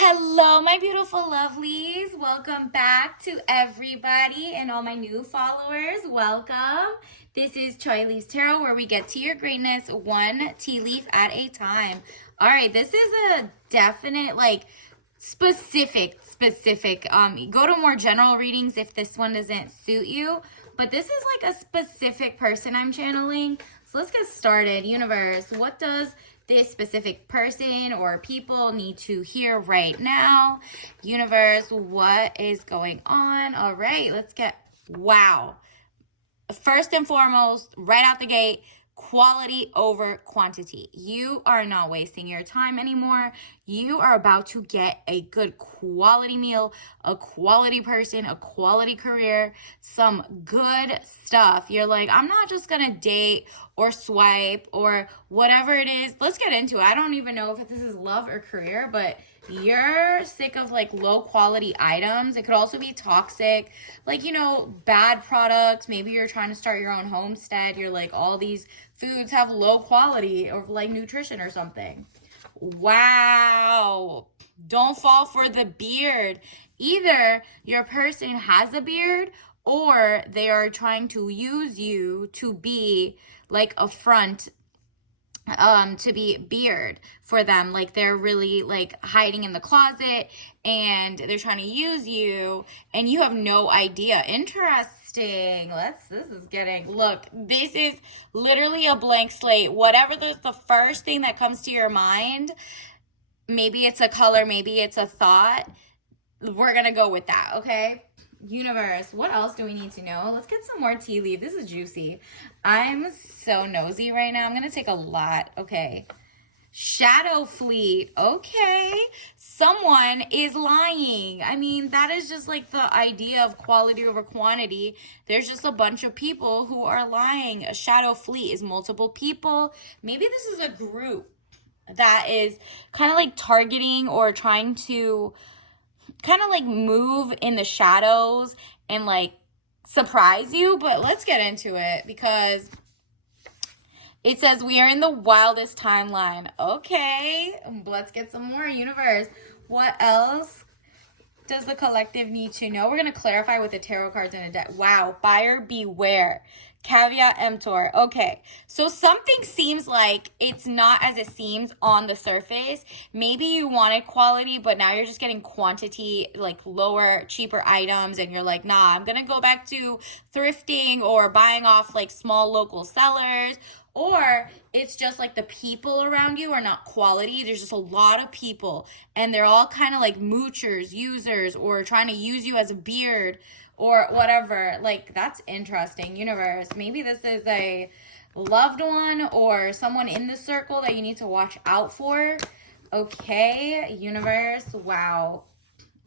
Hello, my beautiful lovelies. Welcome back to everybody and all my new followers. Welcome. This is Choi Leaves Tarot, where we get to your greatness one tea leaf at a time. All right, this is a definite, specific. Go to more general readings if this one doesn't suit you. But this is like a specific person I'm channeling. So let's get started. Universe, what does this specific person or people need to hear right now? Universe, what is going on? All right, let's get, wow. First and foremost, right out the gate, quality over quantity. You are not wasting your time anymore. You are about to get a good quality meal, a quality person, a quality career, some good stuff. You're like, I'm not just gonna date or swipe or whatever it is. Let's get into it. I don't even know if this is love or career, but you're sick of like low quality items. It could also be toxic, like, bad products. Maybe you're trying to start your own homestead. You're like, all these foods have low quality or like nutrition or something. Wow. Don't fall for the beard. Either your person has a beard or they are trying to use you to be like a front, to be beard for them. Like they're really like hiding in the closet and they're trying to use you and you have no idea. Interesting. This is getting, look, this is literally a blank slate. Whatever the first thing that comes to your mind, maybe it's a color, maybe it's a thought, we're gonna go with that. Okay, universe, what else do we need to know? Let's get some more tea leaf. This is juicy. I'm so nosy right now. I'm gonna take a lot. Okay, shadow fleet. Okay, someone is lying. I mean, that is just like the idea of quality over quantity. There's just a bunch of people who are lying. A shadow fleet is multiple people. Maybe this is a group that is kind of like targeting or trying to kind of like move in the shadows and like surprise you. But let's get into it because it says we are in the wildest timeline. Okay, let's get some more. Universe, what else does the collective need to know? We're going to clarify with the tarot cards in a deck. Wow, buyer beware. Caveat emptor. Okay, so something seems like it's not as it seems on the surface. Maybe you wanted quality, but now you're just getting quantity, like lower, cheaper items, and you're like, nah, I'm gonna go back to thrifting or buying off like small local sellers. Or it's just like the people around you are not quality. There's just a lot of people and they're all kind of like moochers, users, or trying to use you as a beard or whatever. Like, that's interesting. Universe, maybe this is a loved one or someone in the circle that you need to watch out for. Okay, universe, wow.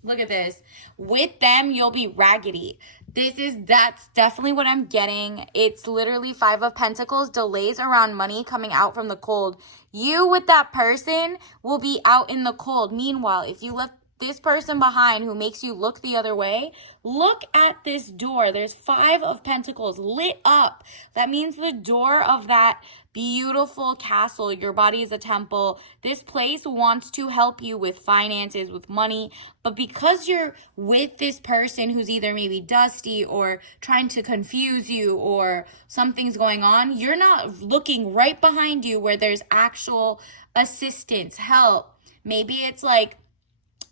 Look at this. With them, you'll be raggedy. That's definitely what I'm getting. It's literally Five of Pentacles, delays around money coming out from the cold. You with that person will be out in the cold. Meanwhile, if you left this person behind who makes you look the other way, look at this door. There's Five of Pentacles lit up. That means the door of that beautiful castle, your body is a temple. This place wants to help you with finances, with money, but because you're with this person who's either maybe dusty or trying to confuse you or something's going on, you're not looking right behind you where there's actual assistance, help. Maybe it's like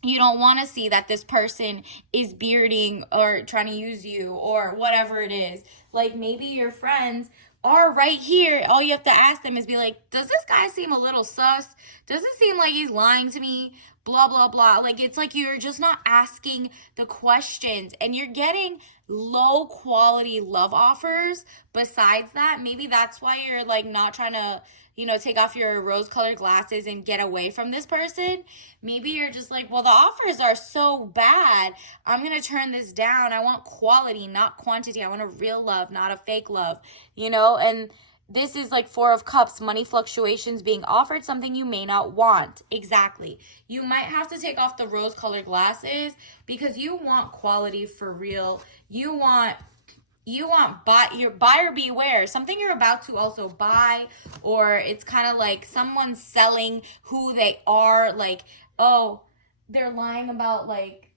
you don't want to see that this person is bearding or trying to use you or whatever it is. Like maybe your friends are right here. All you have to ask them is be like, does this guy seem a little sus? Does it seem like he's lying to me? Blah, blah, blah. Like it's like you're just not asking the questions and you're getting low quality love offers. Besides that, maybe that's why you're like not trying to, take off your rose colored glasses and get away from this person. Maybe you're just like, well, the offers are so bad. I'm going to turn this down. I want quality, not quantity. I want a real love, not a fake love, and this is like Four of Cups, money fluctuations being offered something you may not want. Exactly. You might have to take off the rose colored glasses because you want quality for real. You want your buyer beware, something you're about to also buy, or it's kind of like someone selling who they are, like, oh, they're lying about like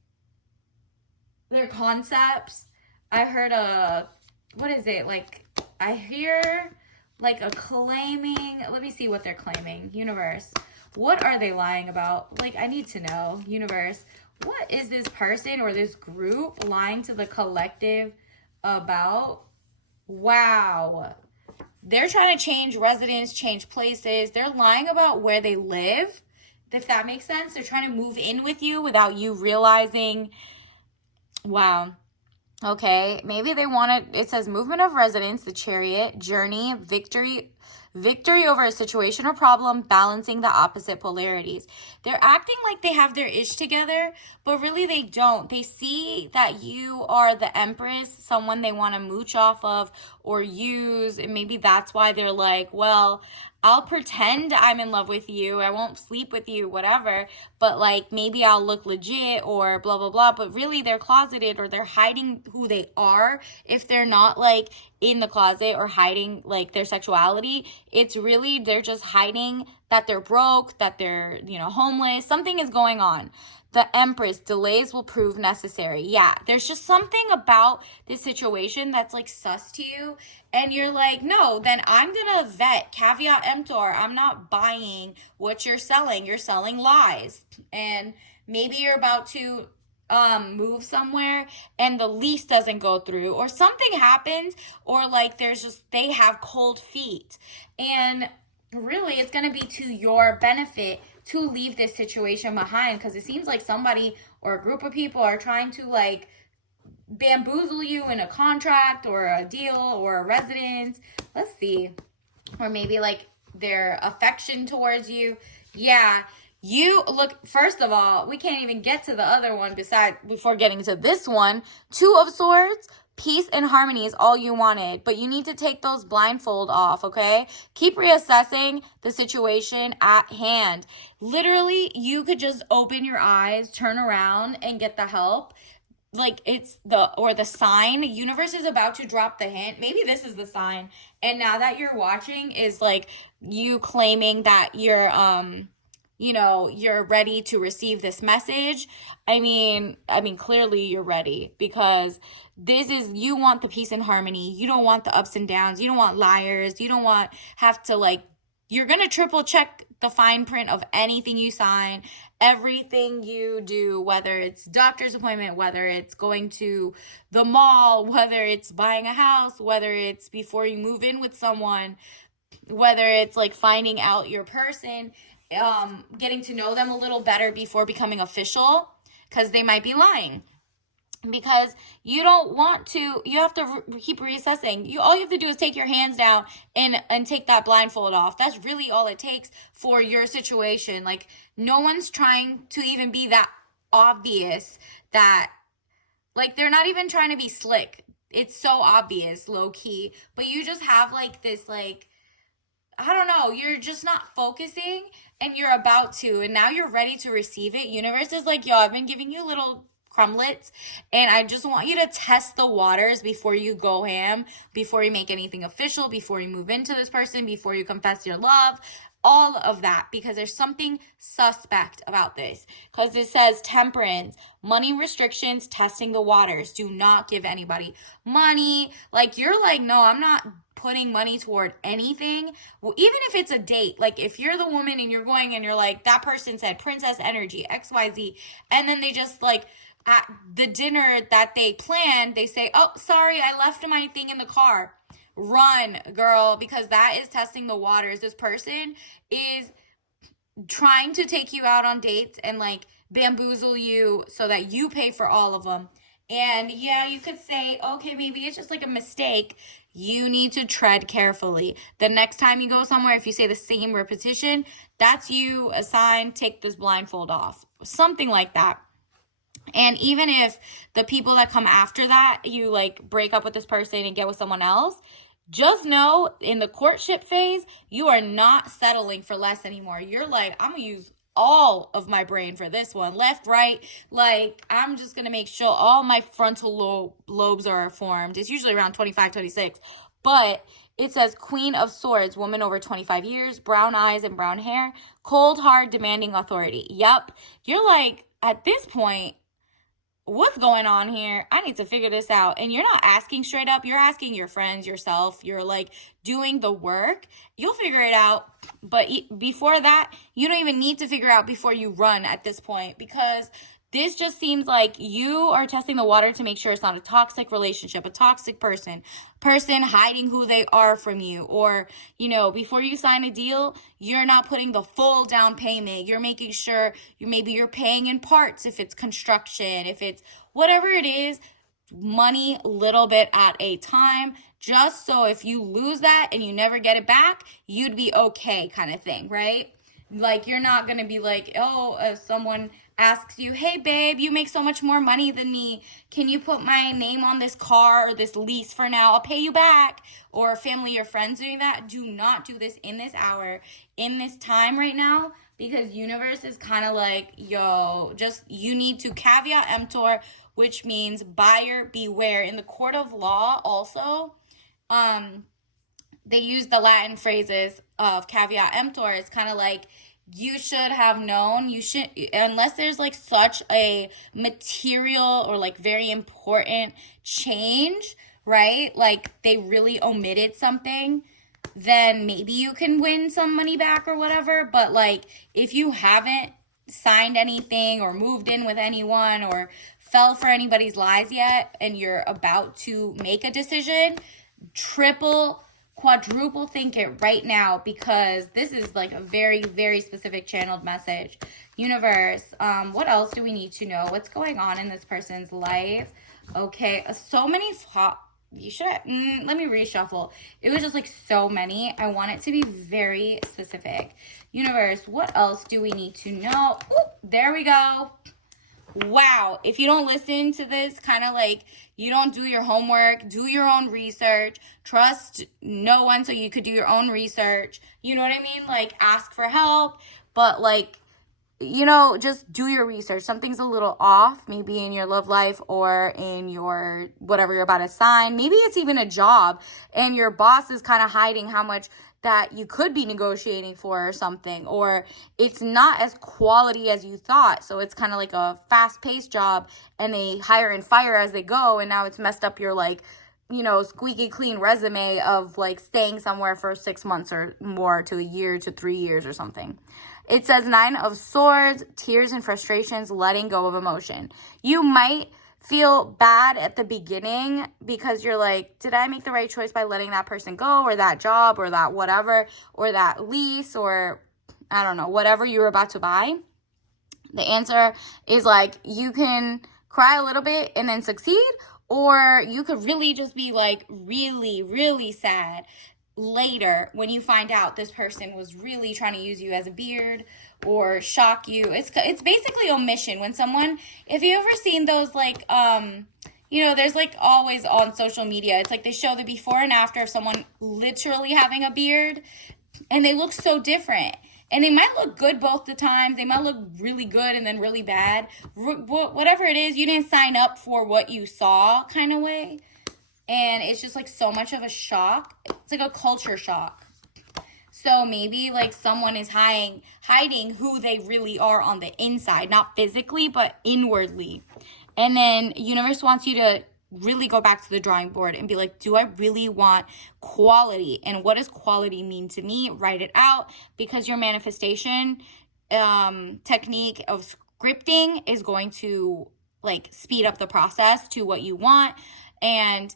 their concepts. I heard a, what is it? Like, I hear like a claiming, let me see what they're claiming. Universe, what are they lying about? Like, I need to know. Universe, what is this person or this group lying to the collective about? Wow. They're trying to change residence, change places. They're lying about where they live, if that makes sense. They're trying to move in with you without you realizing. Wow. Okay, maybe they want to, it says movement of residence, the Chariot, journey, victory over a situation or problem, balancing the opposite polarities. They're acting like they have their ish together, but really they don't. They see that you are the Empress, someone they want to mooch off of or use, and maybe that's why they're like, well, I'll pretend I'm in love with you. I won't sleep with you, whatever. But like maybe I'll look legit or blah, blah, blah. But really they're closeted or they're hiding who they are. If they're not like in the closet or hiding like their sexuality, it's really they're just hiding that they're broke, that they're, homeless. Something is going on. The Empress, delays will prove necessary. Yeah, there's just something about this situation that's like sus to you. And you're like, no, then I'm going to vet, caveat emptor. I'm not buying what you're selling. You're selling lies. And maybe you're about to move somewhere and the lease doesn't go through or something happens or like they have cold feet. And really it's going to be to your benefit to leave this situation behind because it seems like somebody or a group of people are trying to like bamboozle you in a contract or a deal or a residence. Let's see. Or maybe like their affection towards you. Yeah. You look, first of all, we can't even get to the other one before getting to this one. Two of Swords. Peace and harmony is all you wanted, but you need to take those blindfold off, okay? Keep reassessing the situation at hand. Literally, you could just open your eyes, turn around, and get the help. Like it's the sign. Universe is about to drop the hint. Maybe this is the sign. And now that you're watching is like you claiming that you're ready to receive this message. I mean, clearly you're ready because you want the peace and harmony. You don't want the ups and downs. You don't want liars. You don't want have to like, you're going to triple check the fine print of anything you sign, everything you do, whether it's doctor's appointment, whether it's going to the mall, whether it's buying a house, whether it's before you move in with someone, whether it's like finding out your person, getting to know them a little better before becoming official, because they might be lying. Because you don't want to, you have to keep reassessing. All you have to do is take your hands down and take that blindfold off. That's really all it takes for your situation. Like, no one's trying to even be that obvious that, like, they're not even trying to be slick. It's so obvious, low key. But you just have, like, this, like, I don't know, you're just not focusing and you're about to, and now you're ready to receive it. Universe is like, yo, I've been giving you little crumblets and I just want you to test the waters before you go ham, before you make anything official, before you move into this person, before you confess your love, all of that, because there's something suspect about this. Because it says Temperance, money restrictions, testing the waters. Do not give anybody money. Like, you're like, no, I'm not putting money toward anything. Well, even if it's a date, like if you're the woman and you're going and you're like, that person said princess energy, XYZ, and then they just like, at the dinner that they planned, they say, oh, sorry, I left my thing in the car. Run, girl, because that is testing the waters. This person is trying to take you out on dates and like bamboozle you so that you pay for all of them. And yeah, you could say, okay, maybe it's just like a mistake. You need to tread carefully. The next time you go somewhere, if you say the same repetition, that's you, a sign, take this blindfold off. Something like that. And even if the people that come after that, you like break up with this person and get with someone else, just know in the courtship phase, you are not settling for less anymore. You're like, I'm going to use all of my brain for this one, left, right. Like, I'm just going to make sure all my frontal lobes are formed. It's usually around 25, 26. But It says Queen of Swords, woman over 25 years, brown eyes and brown hair, cold, hard, demanding authority. Yep. You're like, at this point, what's going on here? I need to figure this out. And you're not asking straight up. You're asking your friends, yourself. You're like doing the work. You'll figure it out. But before that, you don't even need to figure out before you run at this point, because this just seems like you are testing the water to make sure it's not a toxic relationship, a toxic person hiding who they are from you. Or, before you sign a deal, you're not putting the full down payment. You're making sure maybe you're paying in parts if it's construction, if it's whatever it is, money little bit at a time, just so if you lose that and you never get it back, you'd be okay, kind of thing, right? Like, you're not going to be like, if someone asks you, hey, babe, you make so much more money than me. Can you put my name on this car or this lease for now? I'll pay you back. Or family or friends doing that. Do not do this in this hour, in this time right now, because universe is kind of like, you need to caveat emptor, which means buyer beware. In the court of law also, they use the Latin phrases of caveat emptor. It's kind of like, you should have known, unless there's like such a material or like very important change, right? Like they really omitted something, then maybe you can win some money back or whatever. But like, if you haven't signed anything or moved in with anyone or fell for anybody's lies yet, and you're about to make a decision, quadruple think it right now, because this is like a very, very specific channeled message. Universe, what else do we need to know? What's going on in this person's life? Okay, so many let me reshuffle. It was just like so many. I want it to be very specific. Universe, what else do we need to know? Ooh, there we go. Wow, if you don't listen to this, kind of like you don't do your homework, do your own research, trust no one so you could do your own research, you know what I mean? Like, ask for help, but like, just do your research. Something's a little off, maybe in your love life or in your whatever you're about to sign. Maybe it's even a job and your boss is kind of hiding how much that you could be negotiating for or something, or it's not as quality as you thought. So it's kind of like a fast-paced job and they hire and fire as they go, and now it's messed up your like, squeaky clean resume of like staying somewhere for 6 months or more to a year to 3 years or something. It says 9 of Swords, tears and frustrations, letting go of emotion. You might feel bad at the beginning because you're like, did I make the right choice by letting that person go, or that job, or that whatever, or that lease, or I don't know, whatever you were about to buy? The answer is like, you can cry a little bit and then succeed, or you could really just be like really, really sad later when you find out this person was really trying to use you as a beard or shock you. It's basically omission. When someone, if you ever seen those like there's like always on social media, it's like they show the before and after of someone literally having a beard, and they look so different. And they might look good both the times. They might look really good and then really bad. Whatever it is, you didn't sign up for what you saw, kind of way. And it's just like so much of a shock. It's like a culture shock. So maybe like someone is hiding who they really are on the inside, not physically, but inwardly. And then universe wants you to really go back to the drawing board and be like, do I really want quality? And what does quality mean to me? Write it out, because your manifestation technique of scripting is going to like speed up the process to what you want. And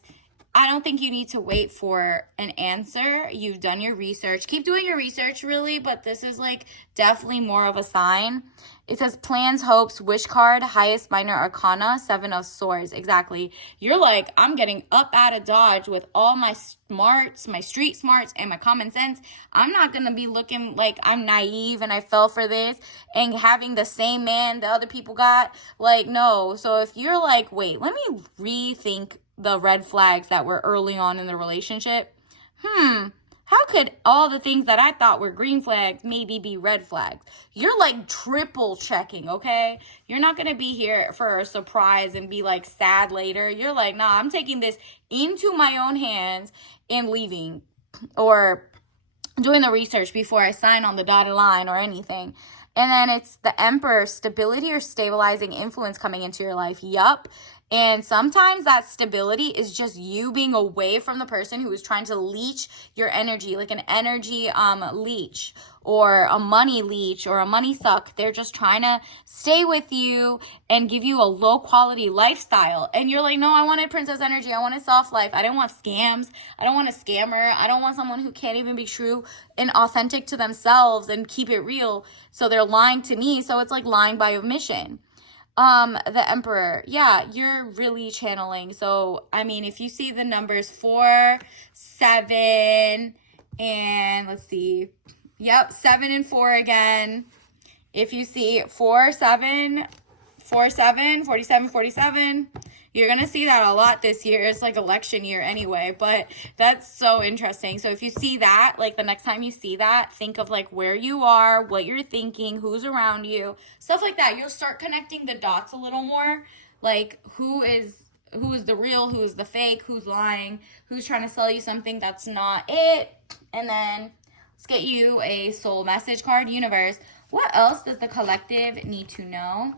I don't think you need to wait for an answer. You've done your research. Keep doing your research, really, but this is like definitely more of a sign. It says plans, hopes, wish card, highest minor arcana, 7 of Swords. Exactly. You're like, I'm getting up out of Dodge with all my smarts, my street smarts, and my common sense. I'm not going to be looking like I'm naive and I fell for this and having the same man the other people got. Like, no. So if you're like, wait, let me rethink the red flags that were early on in the relationship. How could all the things that I thought were green flags maybe be red flags? You're like triple checking, okay? You're not going to be here for a surprise and be like sad later. You're like, nah, I'm taking this into my own hands and leaving. or doing the research before I sign on the dotted line or anything. And then it's the Emperor, stability or stabilizing influence coming into your life. Yup. And sometimes that stability is just you being away from the person who is trying to leech your energy, like an energy leech or a money leech or a money suck. They're just trying to stay with you and give you a low quality lifestyle. And you're like, no, I wanted princess energy. I wanted soft life. I didn't want scams. I don't want a scammer. I don't want someone who can't even be true and authentic to themselves and keep it real. So they're lying to me. So it's like lying by omission. The Emperor, yeah, you're really channeling. So, I mean, if you see the numbers 4, 7, and let's see, yep, 7 and 4 again. If you see 4, 7, 4, 7, 47, 47, you're going to see that a lot this year. It's like election year anyway, but that's so interesting. So if you see that, like the next time you see that, think of like where you are, what you're thinking, who's around you, stuff like that. You'll start connecting the dots a little more, like who is the real, who is the fake, who's lying, who's trying to sell you something that's not it. And then let's get you a soul message card. Universe, what else does the collective need to know?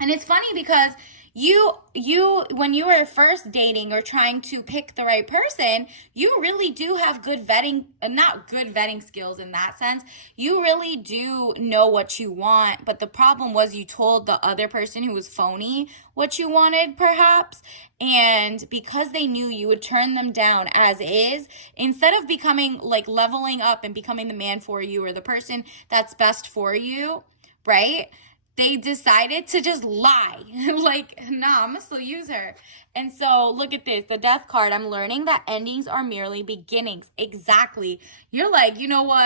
And it's funny because you when you were first dating or trying to pick the right person, you really do have good vetting, not good vetting skills in that sense. You really do know what you want, but the problem was you told the other person who was phony what you wanted, perhaps, and because they knew you would turn them down as is, instead of becoming like leveling up and becoming the man for you or the person that's best for you, right? They decided to just lie. Like, nah, I'm gonna still use her. And so look at this, the Death card. I'm learning that endings are merely beginnings. Exactly. You're like, you know what?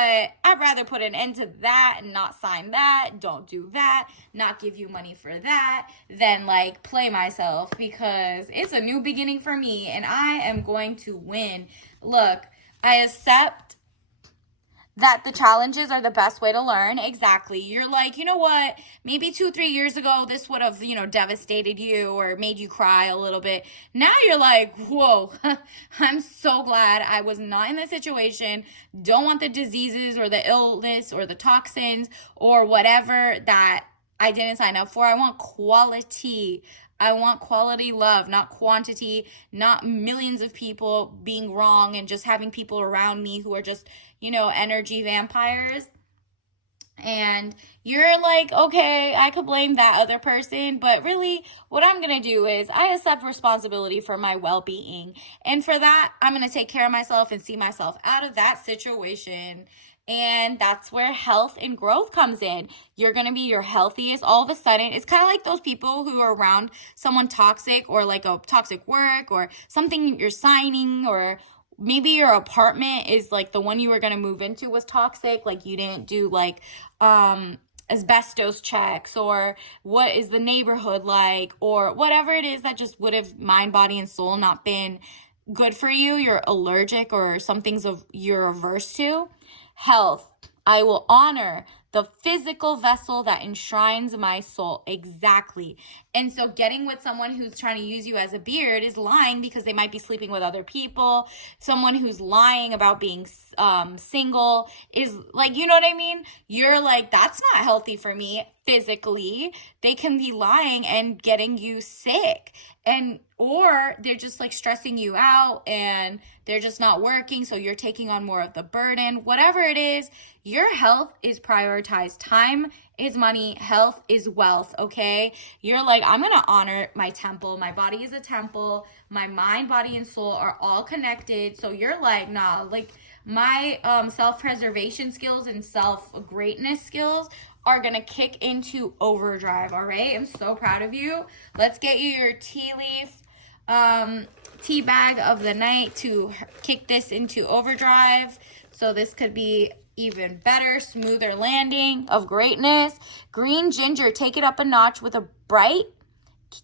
I'd rather put an end to that and not sign that, don't do that, not give you money for that, than like play myself, because it's a new beginning for me and I am going to win. Look, I accept that the challenges are the best way to learn. Exactly. You're like, you know what? Maybe 2-3 years ago, this would have, devastated you or made you cry a little bit. Now you're like, whoa, I'm so glad I was not in this situation. Don't want the diseases or the illness or the toxins or whatever that I didn't sign up for. I want quality. I want quality love, not quantity, not millions of people being wrong and just having people around me who are just, energy vampires. And you're like, okay, I could blame that other person, but really what I'm going to do is I accept responsibility for my well-being. And for that, I'm going to take care of myself and see myself out of that situation. And that's where health and growth comes in. You're going to be your healthiest all of a sudden. It's kind of like those people who are around someone toxic or like a toxic work or something you're signing, or maybe your apartment is like the one you were going to move into was toxic. Like you didn't do like asbestos checks, or what is the neighborhood like, or whatever it is that just would have mind, body, and soul not been good for you. You're allergic or something's you're averse to. Health, I will honor the physical vessel that enshrines my soul. Exactly. And so getting with someone who's trying to use you as a beard is lying, because they might be sleeping with other people. Someone who's lying about being single is like, you know what I mean? You're like, that's not healthy for me physically. They can be lying and getting you sick, or they're just like stressing you out and they're just not working, so you're taking on more of the burden. Whatever it is, your health is prioritized. Time is money, health is wealth, okay? You're like, I'm gonna honor my temple. My body is a temple. My mind, body, and soul are all connected. So you're like, nah, like my self-preservation skills and self-greatness skills are gonna kick into overdrive. All right, I'm so proud of you. Let's get you your tea leaf tea bag of the night to kick this into overdrive, so this could be even better, smoother landing of greatness. Green ginger, take it up a notch with a bright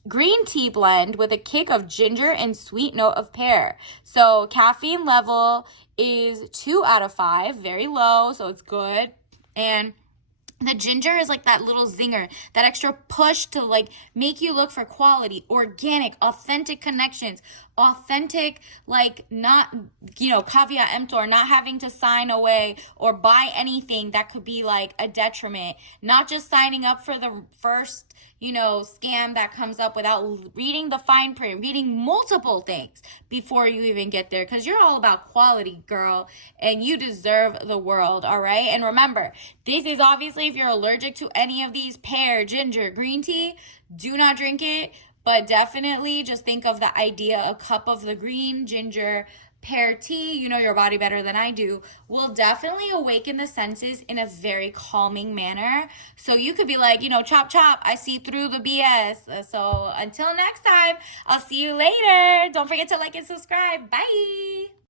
green tea blend with a kick of ginger and sweet note of pear. So caffeine level is 2 out of 5, very low, so it's good. And the ginger is like that little zinger, that extra push to like make you look for quality, organic, authentic connections, authentic, like not, caveat emptor, not having to sign away or buy anything that could be like a detriment, not just signing up for the first, scam that comes up without reading the fine print, reading multiple things before you even get there, because you're all about quality, girl, and you deserve the world, all right? And remember, this is obviously if you're allergic to any of these, pear, ginger, green tea, do not drink it. But definitely just think of the idea, a cup of the green ginger pear tea, you know your body better than I do, will definitely awaken the senses in a very calming manner. So you could be like, chop, chop, I see through the BS. So until next time, I'll see you later. Don't forget to like and subscribe. Bye.